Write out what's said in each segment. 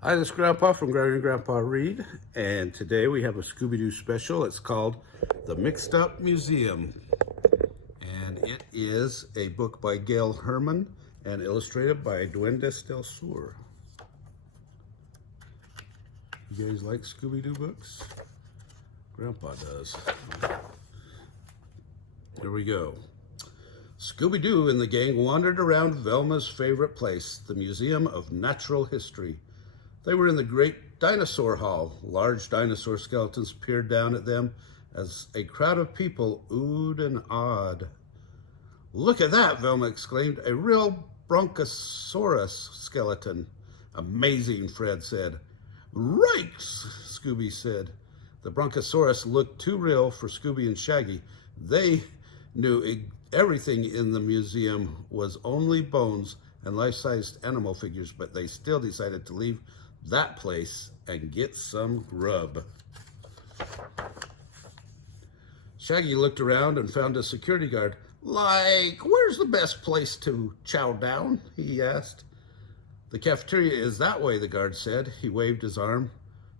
Hi, this is Grandpa from Grammy and Grandpa Read, and today we have a Scooby-Doo special. It's called The Mixed Up Museum, and it is a book by Gail Herman and illustrated by Duendes del Sur. You guys like Scooby-Doo books? Grandpa does. Here we go. Scooby-Doo and the gang wandered around Velma's favorite place, the Museum of Natural History. They were in the great dinosaur hall. Large dinosaur skeletons peered down at them as a crowd of people oohed and awed. "Look at that," Velma exclaimed, "a real bronchosaurus skeleton." "Amazing," Fred said. "Right," Scooby said. The bronchosaurus looked too real for Scooby and Shaggy. They knew everything in the museum was only bones and life-sized animal figures, but they still decided to leave that place and get some grub. Shaggy looked around and found a security guard. Where's the best place to chow down?" he asked. "The cafeteria is that way," the guard said. He waved his arm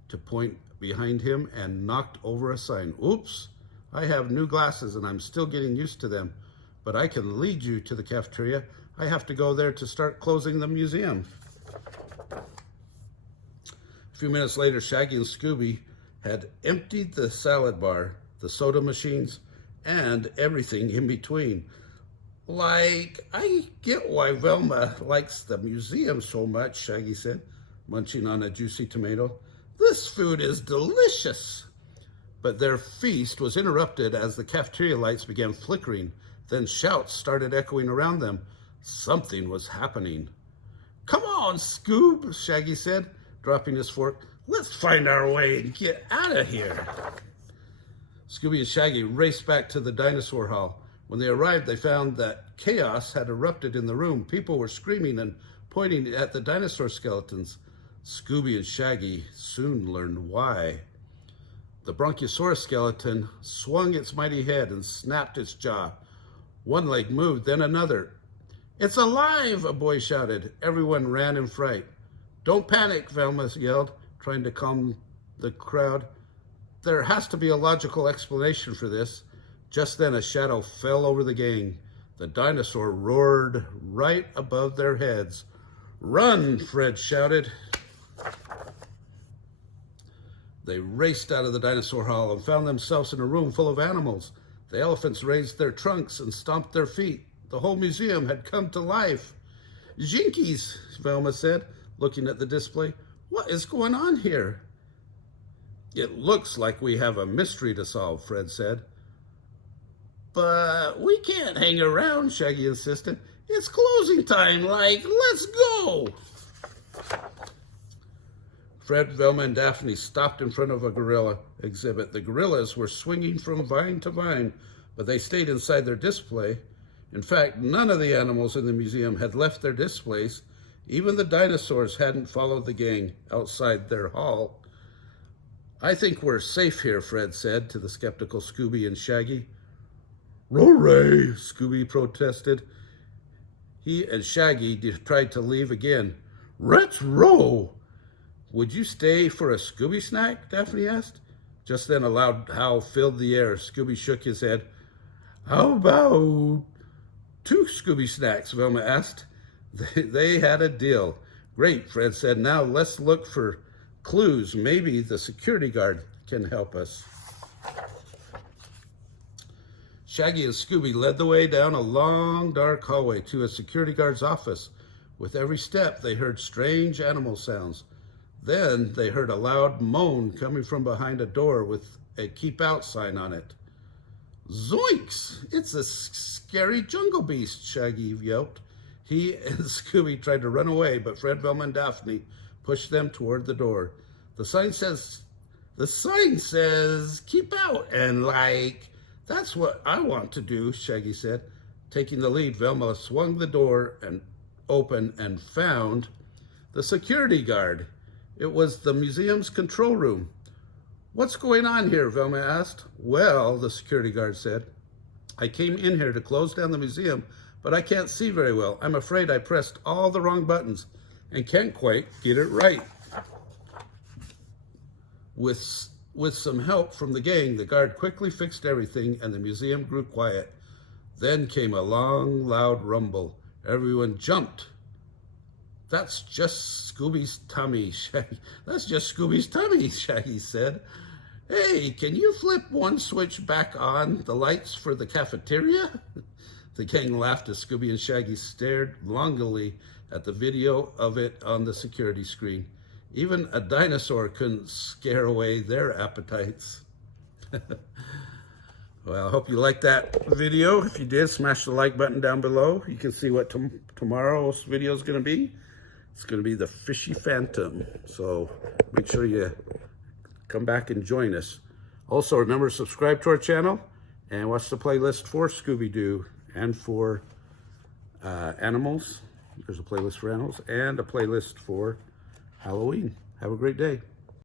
to point behind him and knocked over a sign. "Oops, I have new glasses and I'm still getting used to them, but I can lead you to the cafeteria. I have to go there to start closing the museum." A few minutes later, Shaggy and Scooby had emptied the salad bar, the soda machines, and everything in between. "I get why Velma likes the museum so much," Shaggy said, munching on a juicy tomato. "This food is delicious." But their feast was interrupted as the cafeteria lights began flickering. Then shouts started echoing around them. Something was happening. "Come on, Scoob," Shaggy said, dropping his fork. "Let's find our way and get out of here." Scooby and Shaggy raced back to the dinosaur hall. When they arrived, they found that chaos had erupted in the room. People were screaming and pointing at the dinosaur skeletons. Scooby and Shaggy soon learned why. The Bronchosaurus skeleton swung its mighty head and snapped its jaw. One leg moved, then another. "It's alive!" a boy shouted. Everyone ran in fright. "Don't panic," Velma yelled, trying to calm the crowd. "There has to be a logical explanation for this." Just then a shadow fell over the gang. The dinosaur roared right above their heads. "Run!" Fred shouted. They raced out of the dinosaur hall and found themselves in a room full of animals. The elephants raised their trunks and stomped their feet. The whole museum had come to life. "Jinkies," Velma said, looking at the display. "What is going on here?" "It looks like we have a mystery to solve," Fred said. "But we can't hang around," Shaggy insisted. "It's closing time, let's go." Fred, Velma, and Daphne stopped in front of a gorilla exhibit. The gorillas were swinging from vine to vine, but they stayed inside their display. In fact, none of the animals in the museum had left their displays. Even the dinosaurs hadn't followed the gang outside their hall. "I think we're safe here," Fred said to the skeptical Scooby and Shaggy. "Roray!" Scooby protested. He and Shaggy tried to leave again. "Let's row!" "Would you stay for a Scooby snack?" Daphne asked. Just then a loud howl filled the air. Scooby shook his head. "How about 2 Scooby snacks?" Velma asked. They had a deal. "Great," Fred said. "Now let's look for clues. Maybe the security guard can help us." Shaggy and Scooby led the way down a long, dark hallway to a security guard's office. With every step, they heard strange animal sounds. Then they heard a loud moan coming from behind a door with a "Keep Out" sign on it. "Zoinks! It's a scary jungle beast," Shaggy yelped. He and Scooby tried to run away, but Fred, Velma, and Daphne pushed them toward the door. The sign says, "Keep out," and "That's what I want to do," Shaggy said. Taking the lead, Velma swung the door open and found the security guard. It was the museum's control room. "What's going on here?" Velma asked. "Well," the security guard said, "I came in here to close down the museum, but I can't see very well. I'm afraid I pressed all the wrong buttons and can't quite get it right." With some help from the gang, the guard quickly fixed everything and the museum grew quiet. Then came a long, loud rumble. Everyone jumped. That's just Scooby's tummy, Shaggy. That's just Scooby's tummy, Shaggy said. Hey, can you flip one switch back on the lights for the cafeteria? The gang laughed as Scooby and Shaggy stared longingly at the video of it on the security screen. Even a dinosaur couldn't scare away their appetites. Well, I hope you liked that video. If you did, smash the like button down below. You can see what tomorrow's video is going to be. It's going to be the Fishy Phantom. So make sure you come back and join us. Also, remember to subscribe to our channel and watch the playlist for Scooby-Doo and for animals. There's a playlist for animals and a playlist for Halloween. Have a great day.